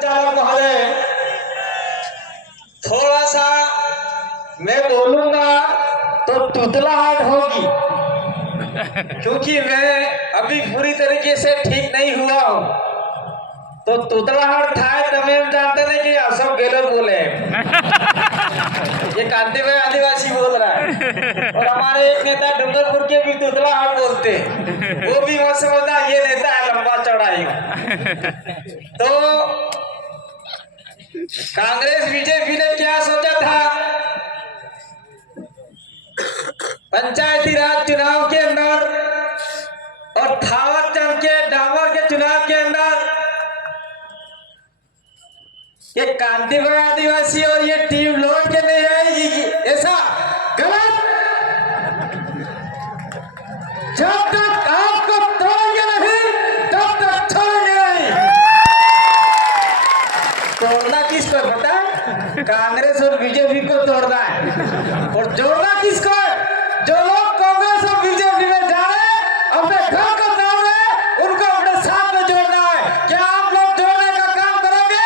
चालक महोदय, थोड़ा सा मैं बोलूंगा तो तुतलाहट होगी, क्योंकि मैं अभी पूरी तरीके से ठीक नहीं हुआ हूँ। तो तुतलाहट था तभी हम जानते नहीं कि अशोक गहलोत बोले ये कांति भाई आदिवासी बोल रहा है। और हमारे एक नेता डूंगरपुर के भी तुतलाहट बोलते हैं, वो भी मत समझता ये नेता है लंबा चौड़ाई। तो कांग्रेस बीजेपी ने क्या सोचा था, पंचायती राज चुनाव के अंदर और थावर चंद के डामर के चुनाव के अंदर ये कांति भाई आदिवासी और ये टीम लौट के नहीं आएगी, ऐसा गलत। जब तक आपको तोड़ेंगे नहीं तब तक छोड़ेंगे नहीं। तोड़ना किसको पता है? कांग्रेस और बीजेपी को तोड़ना है। और जोड़ना किसको है? जो लोग कांग्रेस और बीजेपी में जा रहे हैं, अपने घर को तोड़ रहे हैं, उनको अपने साथ में जोड़ना है। क्या आप लोग जोड़ने का काम करोगे?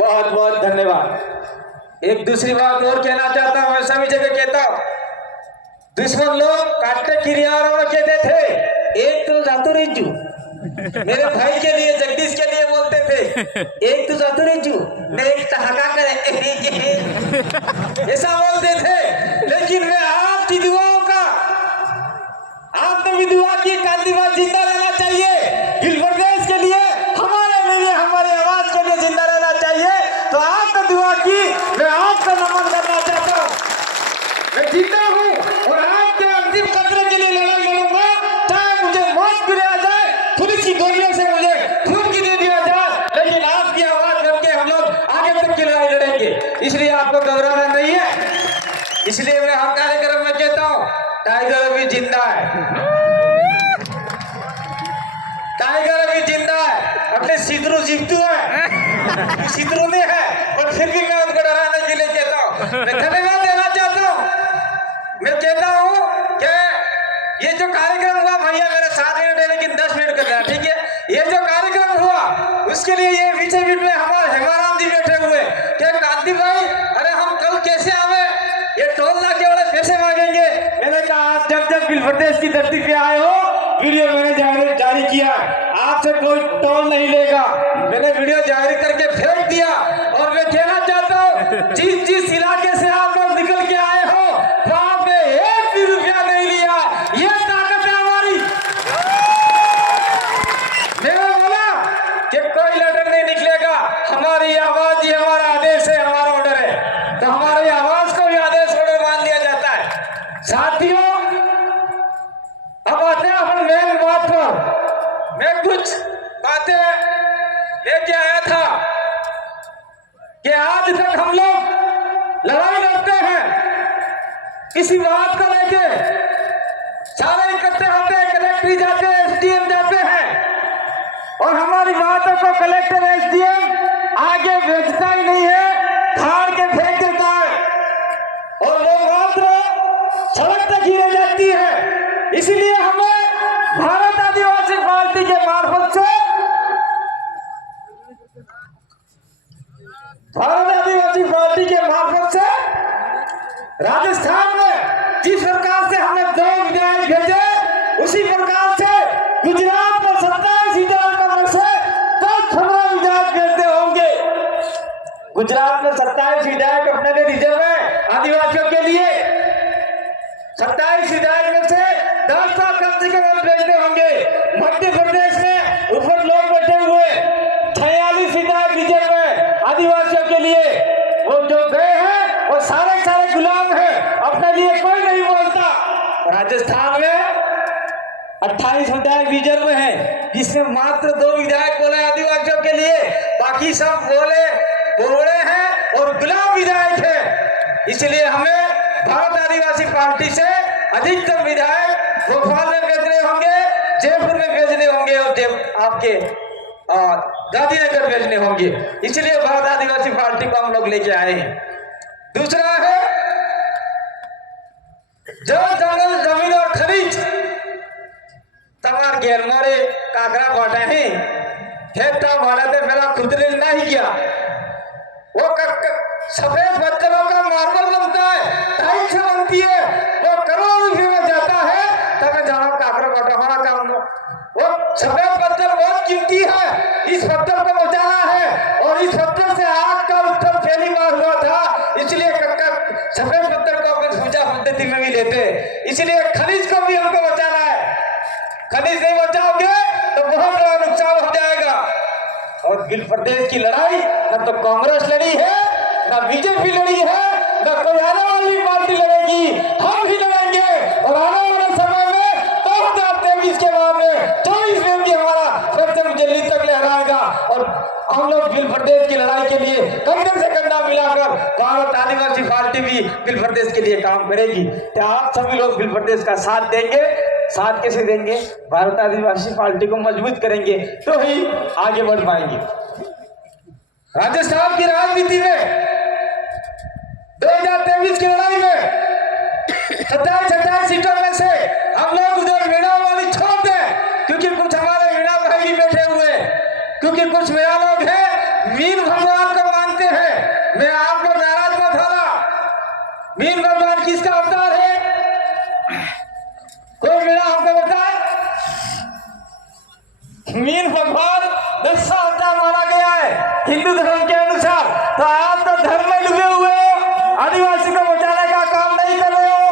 बहुत बहुत धन्यवाद। एक दूसरी बात और कहना चाहता हूँ, मैं सभी जगह कहता हूँ, दुश्मन लोग काटते किरियारों में कहते थे एक तो जातु रेजू, मेरे भाई के लिए जगदीश के लिए बोलते थे एक तो जातु रेजू नहीं ठहाका करे ऐसा बोलते थे। लेकिन मैं आपकी दुआओं का, आपने भी दुआ की कांतिभाई जिंदा रहना चाहिए, हिल प्रदेश के लिए हमारी आवाज के लिए जिंदा रहना चाहिए। तो आपने दुआ की, मैं आपका नमन करना चाहता हूँ। मैं जीता हूँ और आपके अंतिम खतरे के लिए लड़ाई लड़ूंगा, चाहे मुझे मौत भी आ जाए, पुलिस की गोलियों से मुझे खून की दे दिया जाए, लेकिन आपकी आवाज करके हम लोग आगे तक की लड़ाई लड़ेंगे। इसलिए आपको घबराना नहीं है। इसलिए मैं हर कार्यक्रम में कहता हूँ टाइगर अभी जिंदा है, टाइगर अभी जिंदा है, अपने सिद्धरू जीतू है, सिद्धरू ने है, और फिर भी मैं उनको डराने के लिए कहता हूँ। मैं धन्यवाद देना चाहता हूँ। मैं कहता हूँ कि ये जो कार्यक्रम हुआ, भैया मेरे 7 मिनट है लेकिन 10 मिनट कर रहा, ठीक है? ये जो कार्यक्रम हुआ उसके लिए ये बीच बीच में हमारे हेमाराम जी बैठे हुए क्या कांति भाई, अरे हम कल कैसे आवे, ये टोल नाके वाले पैसे मांगेंगे। मैंने कहा आप जब जब बिल प्रदेश की धरती पे आए हो, वीडियो मैंने जारी किया, आपसे कोई टोल नहीं लेगा। मैंने वीडियो जारी करके फेंक दिया। और मैं कहना चाहता हूँ जिस इलाके से आप लोग निकल के आए हो वहां पे 1 भी रुपया नहीं लिया, ये ताकत है हमारी। मैंने बोला कि कोई लेटर नहीं निकलेगा, हमारी आवाज ही हमारा आदेश है, हमारा ऑर्डर है, तो हमारी आवाज को भी आदेश ऑर्डर मान लिया जाता है। साथियों, अब आते हैं अपन मेन बात पर। मैं कुछ बातें लेके आया था कि आज तक हम लोग लड़ाई लड़ते हैं किसी बात को लेके, सारे इकट्ठे होते हैं, कलेक्टर जाते हैं, एसडीएम जाते हैं, और हमारी बातों को कलेक्टर एसडीएम आगे भेजता ही नहीं है, फाड़ के फेंक देता है, और वो मात्र सड़क तक ही रह जाती है। इसलिए हमें भारत आदिवासी पार्टी के मार्फत से, भारत आदिवासी पार्टी के मार्फत से राजस्थान में जिस प्रकार से हमने 2 विधायक भेजे, उसी प्रकार से गुजरात में 27 विधायक में से 10-15 विधायक भेजते होंगे। गुजरात में 27 विधायक अपने लिए रिजर्व है आदिवासियों के लिए, 27 विधायक में से 10 तो कम से कम भेजते होंगे। मध्य प्रदेश में ऊपर लोग बैठे हुए 46 विधायक रिजर्व है आदिवासियों के लिए, वो जो गए हैं वो सारे गुलाम हैं, अपने लिए कोई नहीं बोलता। राजस्थान में 28 विधायक रिजर्व है, जिसमें मात्र 2 विधायक बोले आदिवासियों के लिए, बाकी सब बोले हैं और गुलाम विधायक है। इसलिए हमें भारत आदिवासी पार्टी से अधिकतम विधायक भोपाल में भेजने होंगे, जयपुर में भेजने होंगे, और आपके गांधीनगर भेजने होंगे। इसलिए भारत आदिवासी पार्टी को हम लोग लेके आए हैं। दूसरा है जो जंगल जमीन और खनिज तमार घेर मारे काकरा बाटा है, खेता वाला ने मेरा खुद ने नहीं किया। वो सफेद पत्थरों का मार्बल बनता है, टाइल्स से बनती है, वो करोड़ों रुपये में जाता है। तब जाना काकरा काटा हमारा काम लो। वो सफेद पत्थर बहुत कीमती है, इस पत्थर को बचाना है। और इस पत्थर से आग का उत्तर पहली बार हुआ था, इसलिए सफेद पत्थर को अपन पूजा पद्धति में भी लेते। इसलिए खनिज को भी हमको बचाना है। खनिज नहीं बचाओगे तो बहुत बड़ा नुकसान हो जाएगा। और गिल प्रदेश की लड़ाई न तो कांग्रेस लड़ी है, न बीजेपी लड़ी है, न कोई आने वाली पार्टी लड़ेगी, हम ही लड़ेंगे। और आने वाले समय में 2023 के बाद में 24 में भी हमारा फिर से दिल्ली तक लहराएगा। और हम लोग गिल प्रदेश की लड़ाई के लिए कंधे से कंधा मिलाकर भारत आदिवासी पार्टी भी गिल प्रदेश के लिए काम करेगी। तो आप सभी लोग गिल प्रदेश का साथ देंगे। साथ कैसे देंगे? भारत आदिवासी पार्टी को मजबूत करेंगे तो ही आगे बढ़ पाएंगे। राजस्थान की राजनीति में 2023 की लड़ाई में 27 सीटों में से हम लोग उधर मीणा वाली छोड़ दें, क्योंकि कुछ हमारे मीणा भाई भी बैठे हुए, क्योंकि कुछ मीणा लोग हैं मीन भगवान को मानते हैं। मैं आपको नाराज मत होना। मीन भगवान किसका अवतार है? कोई मीणा हमको बताए? मीन भगवान दस अवतार माना गया है हिंदू धर्म के अनुसार। तो आप तो धर्म में डूबे हुए हो, आदिवासी को बचाने का काम नहीं कर रहे हो।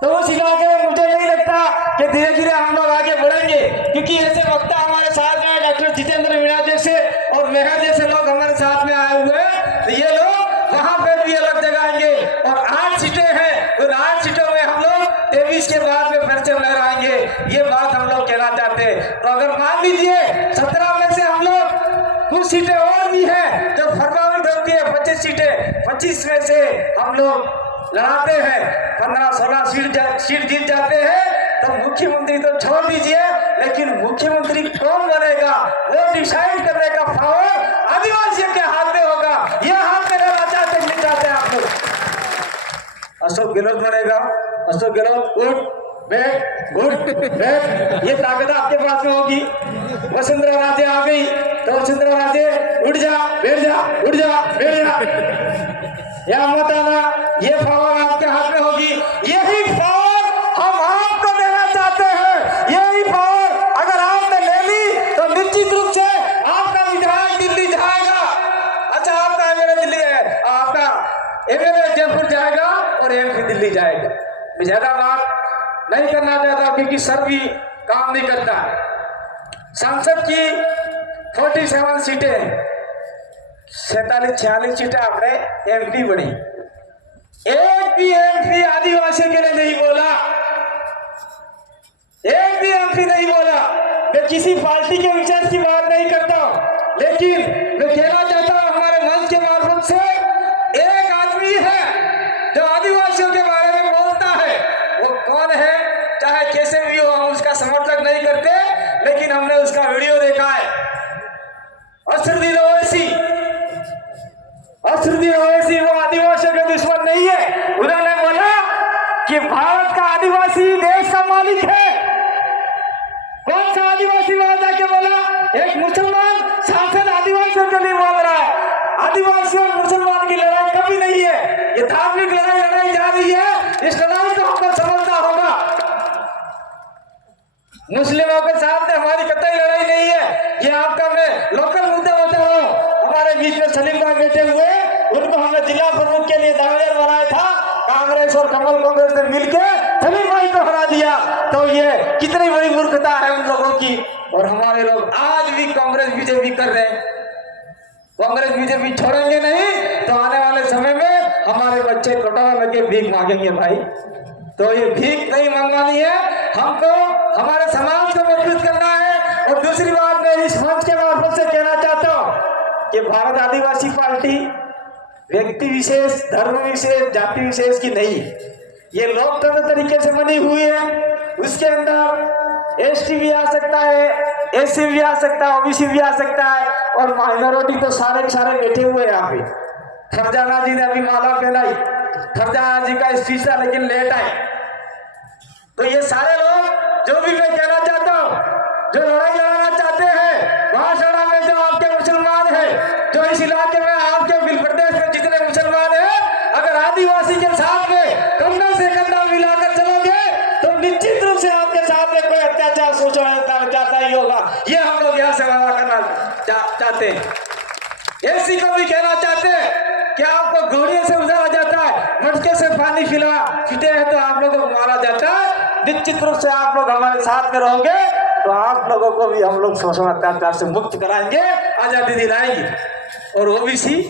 तो उस इलाके में मुझे नहीं लगता कि धीरे धीरे हम लोग आगे बढ़ेंगे, क्योंकि ऐसे वक्ता हमारे साथ में डॉक्टर जितेंद्र मीणा जैसे और मेघा जैसे लोग हमारे साथ में आए हुए हैं। तो ये लोग वहां पर भी अलग जगाएंगे। और 8 सीटें हैं, उन 8 सीटों में हम लोग 23 के बाद में फिर से लहराएंगे। ये बात हम लोग कहना चाहते हैं। तो अगर मान लीजिए 17 में से हम लोग कुछ सीटें और भी हैं जो फरमावट होती है, 25 सीटें, 25 में से हम लोग लड़ाते हैं, 15-16 सीट जीत जाते हैं, तो मुख्यमंत्री तो छोड़ दीजिए, लेकिन मुख्यमंत्री कौन बनेगा वो डिसाइड करने का पावर आदिवासियों के हाथ में होगा। यह हाथ में रहना चाहते नहीं चाहते आप लोग? अशोक गहलोत बनेगा। अशोक गहलोत उठ बैठ ये ताकत आपके पास में होगी। वसुंधरा राजे आ गई तो वसुंधरा राजे उठ जा बैठ जा, उठ जा बैठ जा, या मत आना, ये पावर आपके हाथ में होगी। यही पावर हम आपको देना चाहते हैं। यही पावर अगर आपने ले ली तो निश्चित रूप से आपका विधायक दिल्ली जाएगा। अच्छा, आपका एमएलए दिल्ली है, आपका एमएलए जयपुर जाएगा और एमपी दिल्ली जाएगा। मैं ज्यादा बात नहीं करना चाहता क्योंकि सर भी काम नहीं करता। संसद की 47 सीटें, 47-46 सीटें अपने एमपी बनी। एक भी एमपी आदिवासियों के लिए नहीं बोला, एक भी एमपी नहीं बोला। मैं किसी पार्टी के विचार की बात नहीं करता हूं, लेकिन मैं कहना चाहता हूं हमारे मंच के मार्फत से एक आदमी है जो आदिवासियों के बारे में बोलता है। वो कौन है? चाहे कैसे भी हो, हम उसका समर्थन नहीं करते, लेकिन हमने उसका वीडियो देखा है। असरुद्दीन ओवैसी वो आदिवासियों के दुश्मन नहीं है। उन्होंने बोला कि भारत का आदिवासी देश का मालिक है। कौन सा आदिवासी वहां जाके बोला? एक मुसलमान सांसद आदिवासियों के लिए बोल रहा है। आदिवासी और मुसलमान की लड़ाई कभी नहीं है, ये धार्मिक लड़ाई जा रही है। इस लड़ाई को हमको समझना होगा। मुस्लिमों के साथ हमारी कतई लड़ाई नहीं है। ये आपका मैं लोकल मुद्दा बता रहा हूँ। हमारे बीच में सलीम भाई बैठे हुए, उनको हमने जिला प्रमुख के लिए दावेदार बनाया था। कांग्रेस और कमल कांग्रेस ने मिलकर सलीम भाई को हरा दिया। तो ये कितनी बड़ी मूर्खता है उन लोगों की। और हमारे लोग आज भी कांग्रेस बीजेपी कर रहे हैं। कांग्रेस बीजेपी छोड़ेंगे नहीं तो आने वाले समय में हमारे बच्चे कटोरा लगे भीख मांगेंगे भाई। तो ये भीख नहीं मंगवानी है, हमको हमारे समाज को मजबूत करना है। और दूसरी बात मैं इस मंच के मार्फत से कहना चाहता हूँ कि भारत आदिवासी पार्टी व्यक्ति विशेष, धर्म विशेष, जाति विशेष की नहीं, ये लोकतंत्र तरीके से बनी हुई है। उसके अंदर एसटी भी आ सकता है, एससी भी आ सकता है, ओबीसी भी आ सकता है, और माइनॉरिटी तो सारे बैठे हुए हैं यहाँ पे। खरजाना जी ने अभी माला पहनाई, खरजाना जी का स्पीच था लेकिन लेट आए। तो ये सारे लोग, जो भी मैं कहना चाहता हूँ, जो लड़ाई लड़ना चाहते हैं बांसवाड़ा में जो आपके मुसलमान है, जो इस इलाके में आपके बिल प्रदेश में जितने मुसलमान है, अगर आदिवासी के साथ में कंधा से कंधा मिलाकर चलोगे तो निश्चित रूप से आपके साथ में कोई अत्याचार सोचना चाहता ही होगा। ये हम लोग यहाँ से वादा करना चाहते हैं। ऐसी को भी कहना चाहते हैं कि आपको घोड़ियों से उजाड़ा जाता है, मटके से पानी पीते हैं तो आप लोगों को मारा जाता है। निश्चित रूप से आप लोग हमारे साथ में रहोगे तो आप लोगों को भी हम लोग शोषण अत्याचार से मुक्त कराएंगे, आजादी दिलाएंगे। और ओबीसी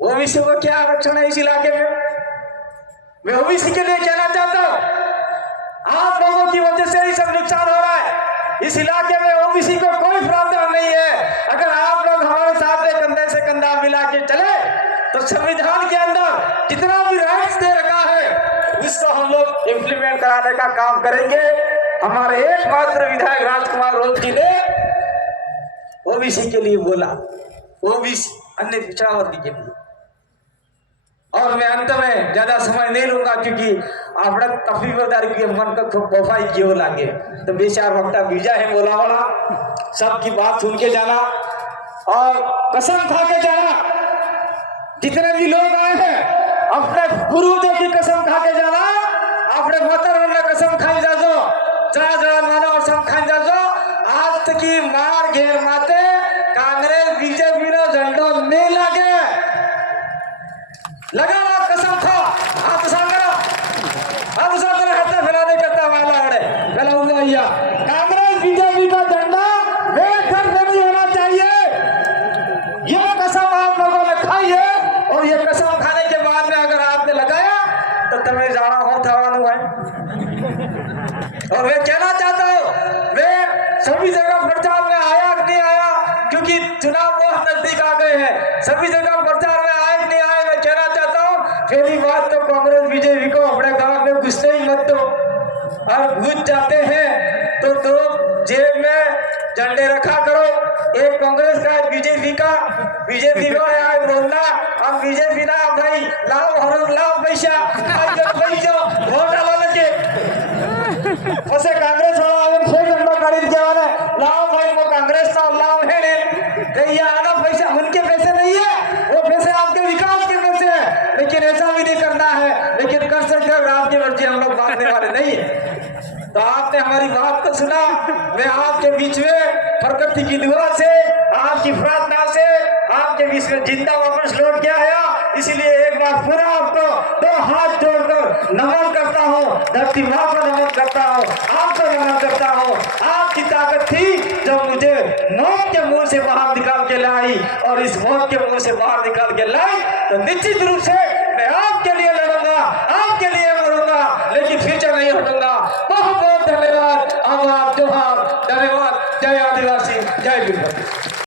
को क्या आरक्षण है इस इलाके में? मैं ओबीसी के लिए कहना चाहता हूं, आप लोगों की वजह से ही सब नुकसान हो रहा है। इस इलाके में ओबीसी को कोई प्रावधान नहीं है। अगर आप लोग हमारे साथ में कंधे से कंधा मिला के चले तो संविधान के अंदर जितना भी राइट्स दे रखा है उसको हम लोग इम्प्लीमेंट कराने का काम करेंगे। हमारे एकमात्र विधायक राजकुमार रोल जी ने ओबीसी के लिए बोला, ओबीसी अन्य पिछड़ा वर्ग के लिए। और मैं अंत में ज्यादा समय नहीं लूंगा क्योंकि આપણે તફીવદાર के मन को वफाई क्यों लागे तो बेचार वक्ता बीजा है बोला होना, सबकी बात सुन के जाना और कसम खा के जाना। जितने भी लोग आए हैं अपने पूर्वजों की कसम खा के जाना, अपने मतदार ने कसम खाई जा दो, जरा जरा मानो और सब खाई जा दो। आज तक की मार घेर माते कांग्रेस बीजेपी नो झंडो नहीं लागे, लगा कसम खा हाथ सागर हाथ फैलाने करता वाला है फैलाऊंगा भैया। कांग्रेस बीजेपी का झंडा बेघर नहीं होना चाहिए। ये कसम आप लोगों ने खाई है और ये कसम खाने के बाद में अगर आपने लगाया तो तुम्हें जाना हो थवानु है। और मैं कहना चाहता हूँ, मैं सभी जगह प्रचार में आया कि नहीं आया क्योंकि चुनाव बहुत नजदीक आ गए हैं, सभी जगह प्रचार में आए कि नहीं आए। मैं कहना चाहता हूँ पहली बात तो कांग्रेस बीजेपी को अपने गांव में घुसते ही मत दो, और घुस जाते हैं तो दो जेब में झंडे रखा करो, एक कांग्रेस का बीजेपी का। बीजेपी को यार बोलना हम बीजेपी ना भाई लाओ हर लाओ पैसा वोट डालो के पसे कांग्रेस वाला छह झंडा खरीद के वाले लाओ भाई वो कांग्रेस का लाओ है ये आना पैसा उनके पैसे नहीं है, वो पैसे आपके विकास के पैसे है। लेकिन ऐसा भी नहीं करना है, लेकिन कर सकते हो आपकी मर्जी, हम लोग मानने वाले नहीं है। तो आपने हमारी बात को सुना, मैं आपके बीच में प्रकृति की दुआ से आपकी प्रार्थना से आपके बीच में जिंदा वापस लौट के आया। इसलिए एक बार पूरा आपको दो हाथ जोड़कर नमन करता हूँ, धरती माँ को नमन करता हूँ, आपको नमन करता हूँ। आपकी ताकत थी जो मुझे मौत के मुंह से बाहर निकाल के लाई, और इस मौत के मुंह से बाहर निकाल के लाई तो निश्चित रूप से मैं आपके लिए लड़ूंगा, आपके लिए मरूंगा, लेकिन पीछे नहीं हटूंगा। बहुत बहुत धन्यवाद। आभार, जोहार, धन्यवाद। जय आदिवासी, जय वीर।